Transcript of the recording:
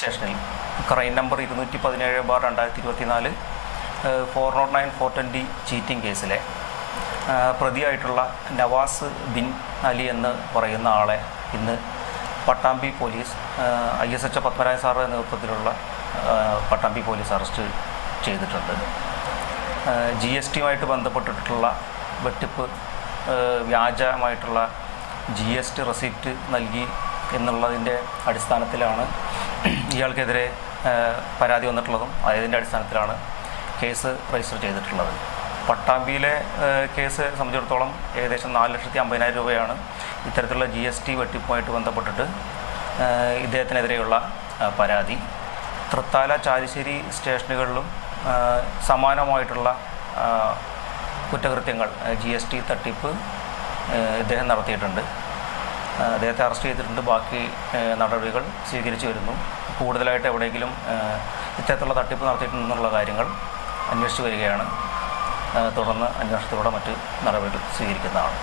സ്റ്റേഷനിൽ crime number 217/2024 409/420 cheating കേസിലെ പ്രതിയായിട്ടുള്ള Nawaz bin Ali എന്ന് പറയുന്ന ആളെ ഇന്ന് പട്ടാമ്പി പോലീസ് ISH പത്മരാജ സാറുടെ നേതൃത്വത്തിലുള്ള പട്ടാമ്പി പോലീസ് അറസ്റ്റ് ചെയ്തിട്ടുണ്ട്. GSTയുമായിട്ട് ബന്ധപ്പെട്ടിട്ടുള്ള വെട്ടിപ്പ്, വ്യാജമായിട്ടുള്ള GST റെസിപ്റ്റ് നൽകി എന്നുള്ളതിൻ്റെ അടിസ്ഥാനത്തിലാണ് ഇയാൾക്കെതിരെ പരാതി വന്നിട്ടുള്ളതും അതിൻ്റെ അടിസ്ഥാനത്തിലാണ് കേസ് രജിസ്റ്റർ ചെയ്തിട്ടുള്ളത്. പട്ടാമ്പിയിലെ കേസ് സംബന്ധിച്ചിടത്തോളം ഏകദേശം 4,50,000 രൂപയാണ് ഇത്തരത്തിലുള്ള GST വെട്ടിപ്പുമായിട്ട് ബന്ധപ്പെട്ടിട്ട് ഇദ്ദേഹത്തിനെതിരെയുള്ള പരാതി. തൃത്താല, ചാലിശ്ശേരി സ്റ്റേഷനുകളിലും സമാനമായിട്ടുള്ള കുറ്റകൃത്യങ്ങൾ, GST തട്ടിപ്പ് ഇദ്ദേഹം നടത്തിയിട്ടുണ്ട്. അദ്ദേഹത്തെ അറസ്റ്റ് ചെയ്തിട്ടുണ്ട്. ബാക്കി നടപടികൾ സ്വീകരിച്ചു വരുന്നു. കൂടുതലായിട്ട് എവിടെയെങ്കിലും ഇത്തരത്തിലുള്ള തട്ടിപ്പ് നടത്തിയിട്ടുണ്ടെന്നുള്ള കാര്യങ്ങൾ അന്വേഷിച്ചു വരികയാണ്. തുടർന്ന് അന്വേഷണത്തിലൂടെ മറ്റ് നടപടികൾ സ്വീകരിക്കുന്നതാണ്.